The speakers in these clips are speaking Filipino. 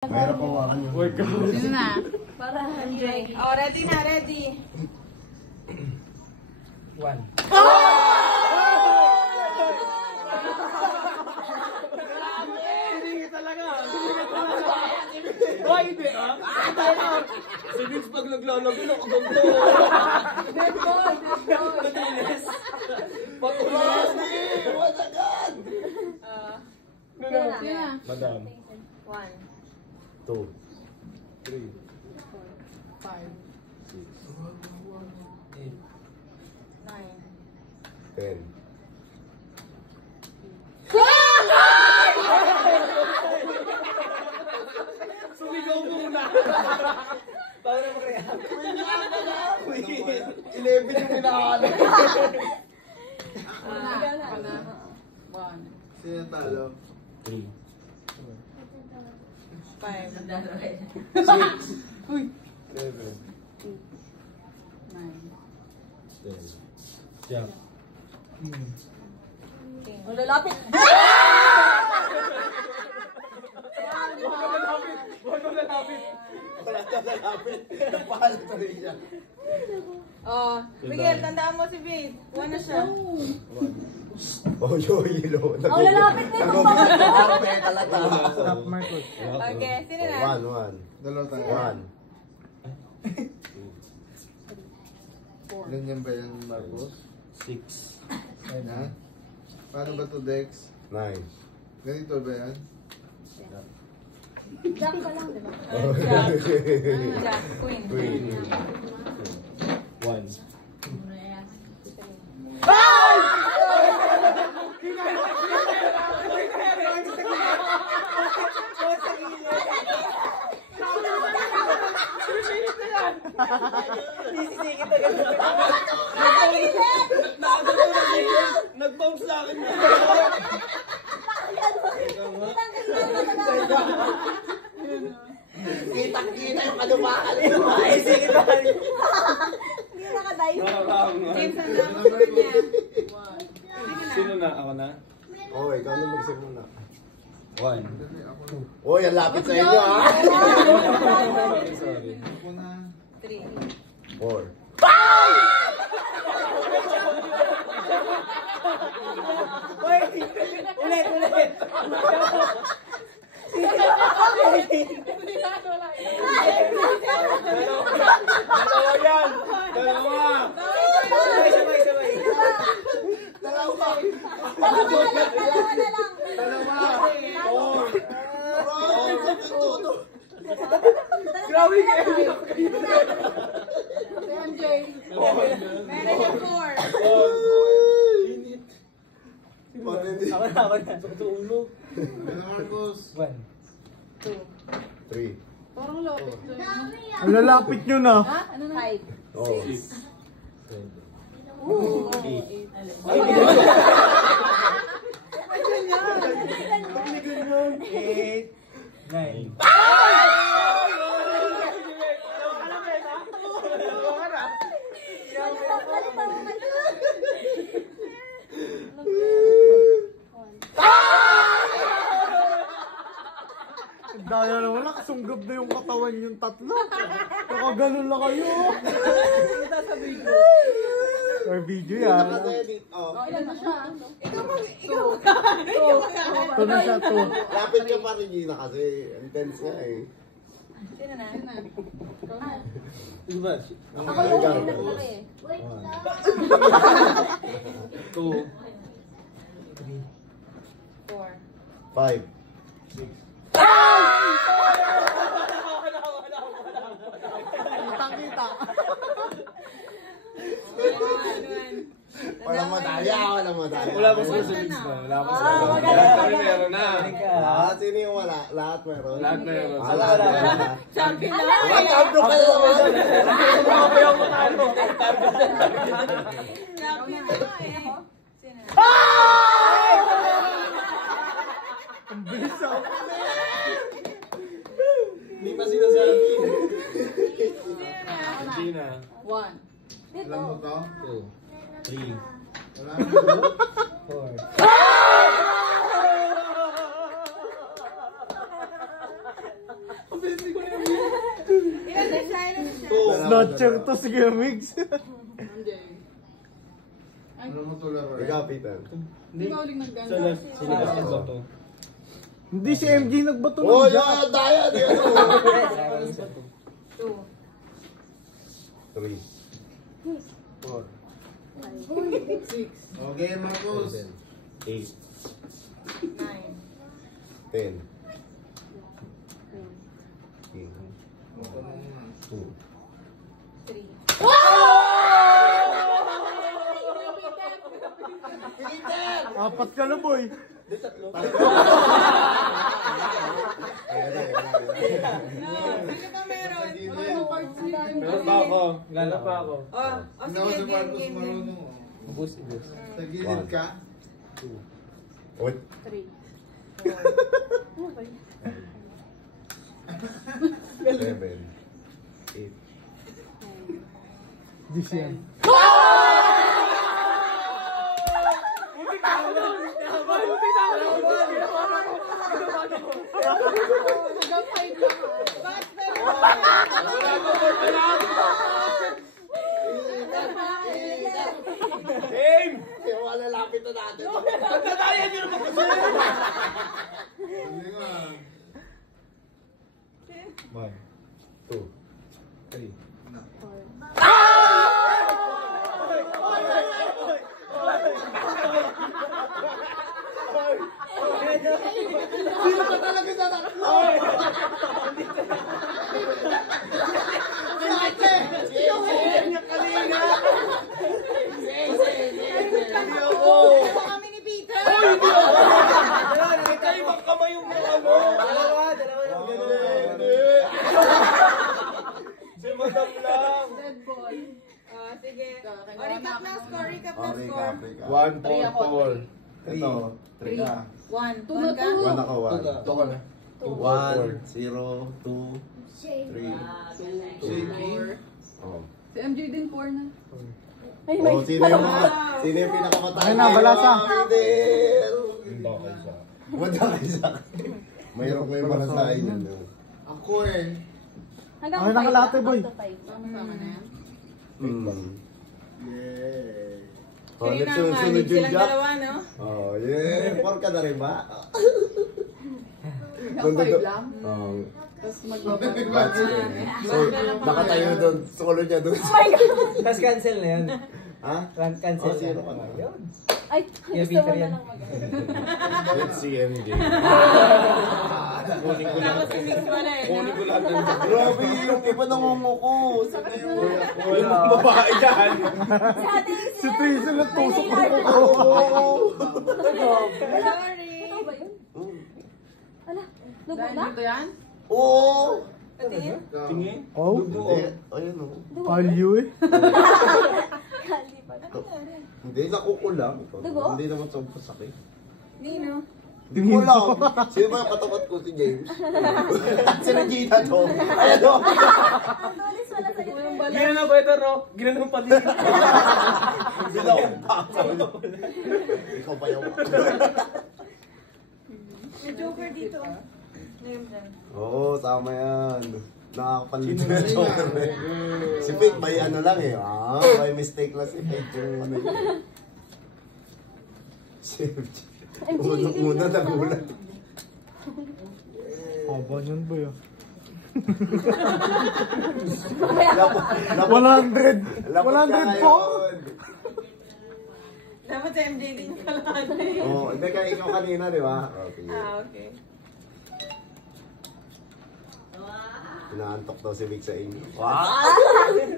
Mayroon po ako. Sino na? Para Andre. Oh, ready na, ready. 1. Hindi talaga. Why hindi ah? Si Vince pag naglalagay ako ganito. Dead ball, dead ball. Matilis. Patulis. Iwan agad! Sino na? Madam. 1, 2, 3, 5. 9. 10. Sumigaw muna. Bago na mag-react. 11 yung pinakakalap. Ako na. 1. Sino talo? 3. 5. 6. Uy. 7. 9. 10. Jump. Ang lalapit. Huwag mo lalapit. Wala ka sa lapit. Napahal ka rin siya. Oh, Miguel, tandaan mo si Vince. 1 na siya. Oh, yelo. Ang lalapit na yung Nag-umpisa talaga. Stop, Marcos. Okay, sino na? 1. Dalawa tayo. 1. Ganyan ba yan, Marcos? 6. Ha? Paano ba to, Dex? 9. Ganito ba yan? Jack ka lang, di ba? Jack, Queen. 1. Nag-bounce sa akin. Kita-kita yung kadumakan. Ay, sige ba? Hindi nakadayo. James, ang Ano dami niya. Sino na? Ako na? Oh, ikaw na mag-isip muna. 1. Oy, ang lapit sa inyo, ha? Sorry. Ako na. 3. 4. Ulit, ulit. Dalawa yan. Dalawa. Sabay, sabay. Dalawa. Grabe kayo. Si MJ. Meron niya 4. Init. Matindi. Ako na. Sakit sa ulo. Ano, Marcos? 1. 2. 3. Parang lapit to. Ang lalapit nyo na. Ha? Ano na? 5. Oh. 8. 9. Daya naman, nakasunggab na yung katawan yung tatlo. Nakaganon na kayo. Or video yan. Naka-edit. Oh. Oh, ilan na siya? Ikaw. Ito na siya, to. Lapit ka pa rin, Gina, kasi intense nga eh. Sino na? Sino na? Ikaw na. Sige ba? Ako yung hindi ko eh. 2. 4. 5. Kitang-kita. Walang madaya, walang madaya. Wala pa sa Vince ba? Wala pa sa Ah, Vince. magaling, Kami meron na. Lahat, sino yung wala? Lahat meron? Lahat meron. Ah, lahat meron na. Champion na. What champion ka na naman? Grabe ako talo. Champion na eh. Sino na? Ang bilis ah. Hindi pa sinasabi. Sino na? Gina. 1. Dito. Alam mo to? 2. 3. Wala na. 4. Snatcher to, sige, Migs. MJ. Ay, Ikaw, Peter. hindi ka uling naggana. Sa left, sino ba ang bato? Hindi si MJ nagbato Oh, ng jack. yan! Daya! Di ano? 2. 3. 4. 6. Okay, Marcos. 8. 9. 10. 2. 3. Apat ka na, boy. Sino pa meron? Ano part si Meron pa ako. Lala pa ako. Sige, game. Ubus. Sa gilid ka? 8. 3. 7. 8. Di siya. Hanggang 5 lang. Bakit meron? Game! Kaya wala lapit na natin. Pagkatayan nyo naman kasi! One. 2. 3. Sino ba talaga sa tatlo? Ito kami ni Peter. Nagkaibang kamay yung ano. Dalawa yung ganun. Si Madam lang. Dead ball. Sige. Recap na score. Recap na score. 1, 3 ako. 4. Ito. 3 ka. 1. 2 na 2. 1 ako, 1. Ito ka na. 1, 0, 2, 3. 4. Oh. Si MJ din 4 na. Oh, sino yung pinakamataas? Ay na, balasa. Wala kayo sa akin. Mayroon ko yung balasahin yun. Ako eh. Hanggang Ay, nakalate, boy. Sama-sama na yan. Yeah. Oh, Kanina nagsunod-sunod manid yung silang jack. dalawa, no? Oh, yeah. 4 ka na rin ba? Hanggang 5 lang. Oh. Tapos magbabad. Bats. So, nakatayo doon. Solo niya doon. Tapos cancel na yan. Ha? Cancel Oh, sino ka na? Ay, Yeah, gusto mo Peter na yan. lang mag- Let's see MJ. Kunin ko Tapos si Mix mo na eh, no? Kunin ko lahat ng Grabe, yung iba nangunguko. Yung babae yan. Si Ate Si Tracy nagtusok ng kuko. Sorry. Ito ba yun? Ala, lubo Dahil na? dito yan? Oo! Patingin. Tingin. Oh, Hindi. Ayun o. palyo eh. Kali pa. Hindi, nakuko lang. Dugo? Hindi naman sobrang sakit. Hindi, no? Hindi ko alam. Sino ba yung katapat ko? Si James? Si Regina to. Ayan o. Ang tulis wala sa Walang iyo. balat. Ginanong ko ito, Ro. Ginanong pati. Bila ko pa. Ikaw pa yung... May joker dito. Ngayon dyan. Oo, tama yan. Nakakapalit na joker na yun. Si Pete, may ano lang eh. May mistake lang si Pete yung ano yun. Si unang-una nagulat. Haba niyan, boy. Ah. Lapot 100! ka 100 po! ngayon. Dapat sa MJ din yung kalahati. Oo, hindi ka ikaw kanina, di ba? Okay. Okay. Inaantok daw si Vic sa inyo.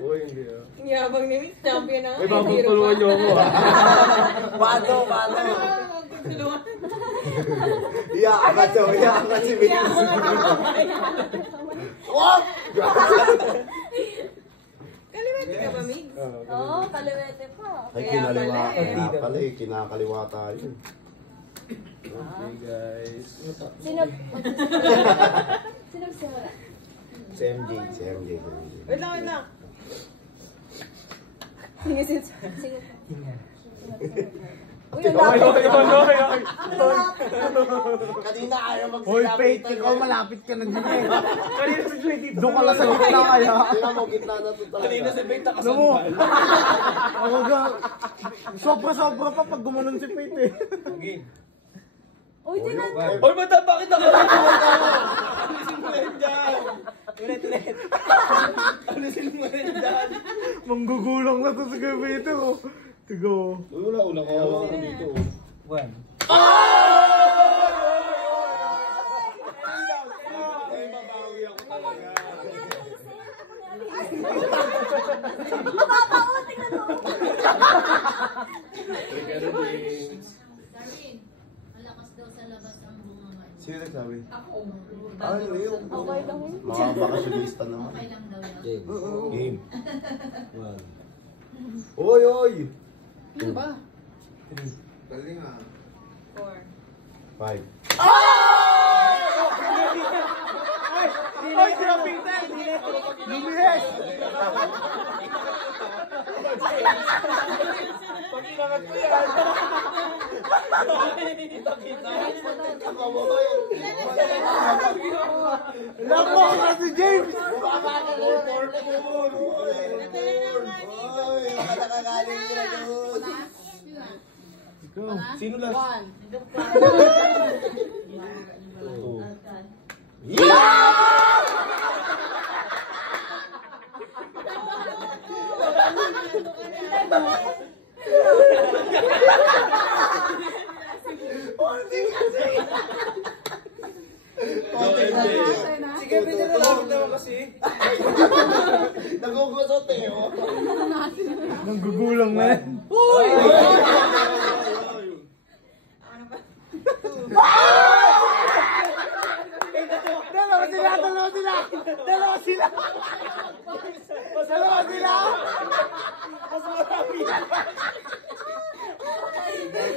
Uy, hindi ah. Ang yabang ni Mix. Champion na. May babagtulungan niyo ako ah. Paano? Tulungan. Iyaangat si Vic. What? Kaliwete ka ba, Mix? Oo, kaliwete pa. Ay, Kaya pala kinaliwa. eh. Kaya pala eh, kinakaliwa tayo. Okay guys. Sino? Sino simula? Si MJ. Si MJ. Wait lang, wait lang. Sige, sige. Sige. Uy, ang lapit. Ang lapit. Kanina ayaw Hoy, magsilapitan. Faith, ikaw malapit ka na din eh. Kanina si Joy dito. Doon ka lang sa gitna kaya. Tingnan mo, gitna na ito talaga. Kanina si Faith Alam mo, nakasandal. ako ga, sobra-sobra pa pag gumanon si Faith eh. Okay. Uy, tinan. Hoy, madam, bakit nakakatawa ka? Alisin mo yan dyan. Ulit. Alisin mo yan dyan. Manggugulang na to si Kuya Peter oh. Tigo. Wala ko. Dito. One. Mababautin na doon. Darwin, malakas daw sa labas ang bunga. Sino nagsabi? Ako. Ano yun? Okay lang yun. Mga bakasyonista naman. Okay lang daw yan. Game. Oy, oy! Ano ba? Galing ah. 4. 5. Ay, Kuya Peter! Lumihes! Pag inangat ko yan. Kita. Lako na si James! Oy, baka nakagaling sila doon. Sino last? 1. Sige, pinaralapit naman kasi. Nagugusot eh, oh. Nanggugulang na yan. Dalawa sila!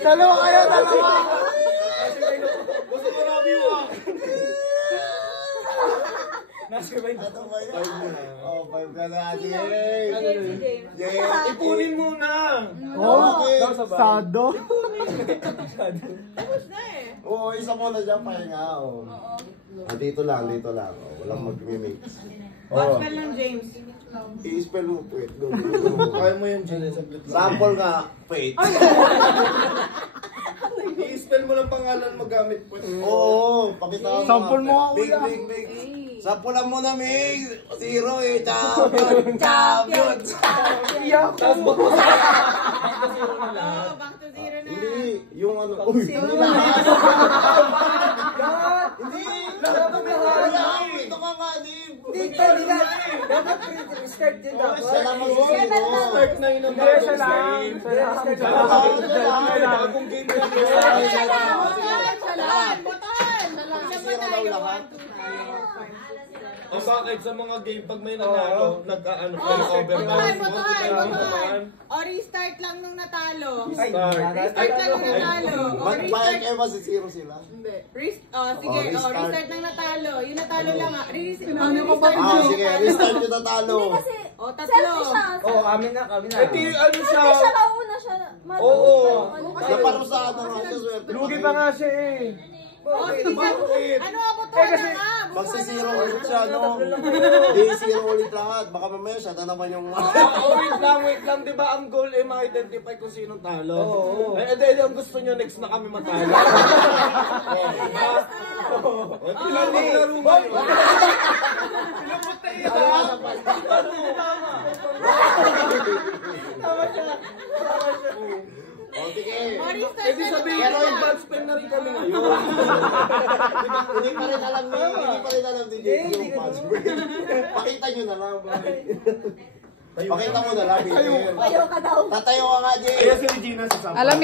Dalawa kayo, dalawa! Gusto mo rami mo ah. Nasa ba yun? Ano ba yan? Oh, 5 ka na, Si James. James. James. Ipunin mo na. Oh, Okay. sado. Tapos na eh. Oo, isa muna dyan, pahinga. Oh. Dito lang. Oh, walang mag-mimix. Oh, Spell ng James. i-spell mo, Pwet. Go. Kaya mo yung Jane sa split. Sample nga, Pwet. I-spell mo lang pangalan mo gamit po. Oo, pakita mo. Sample mo nga, Big. Hey. Sample mo na, Mig. 0 eh, champion. Tapos back to zero na Oo, lang. back to 0 na. Hindi, yung ano. Uy, hindi na. Hindi. Ito ka nga, Dib. Start din dapat. Siya lang mag-zero. Start na yun ang Siya lang. Bagong game yan. Chalan! Boton! Zero daw lahat. O bakit sa mga game pag may nanalo, nag-ano pa yung overbound? Boton! O restart lang nung natalo. Start. Restart lang nung natalo. O Mag-bayad restart. kayo ba si Zero sila? Hindi. Sige, restart. restart lang natalo. Yung natalo lang ah. Ano ka ba? Ah, sige, restart yung tatalo. Hindi kasi, O, tatlo. selfish siya. kami na. Ito yung ano siya. Selfish siya, nauna siya. Oo. Naparusado nga siya, swerte. Lugi pa nga siya eh. O, sige ka. Bakit? Ano nga, Boton na nga. Magsi-zero ulit siya, no? Di zero ulit lahat. Baka mamaya siya na naman yung... Wait lang, di ba ang goal ay ma-identify kung sinong talo? Eh, ang gusto nyo next na kami matalo. Ilang laro mo yun? O, sige. O, restart Ibig na sabihin, natalo. advance spend na rin kami ngayon. Hindi pa rin alam ni James yung password. Pakita nyo na lang. Pakita mo na lang, Peter. Ayaw ka daw. Tatayo ka nga, James. Kaya si Regina sa Alam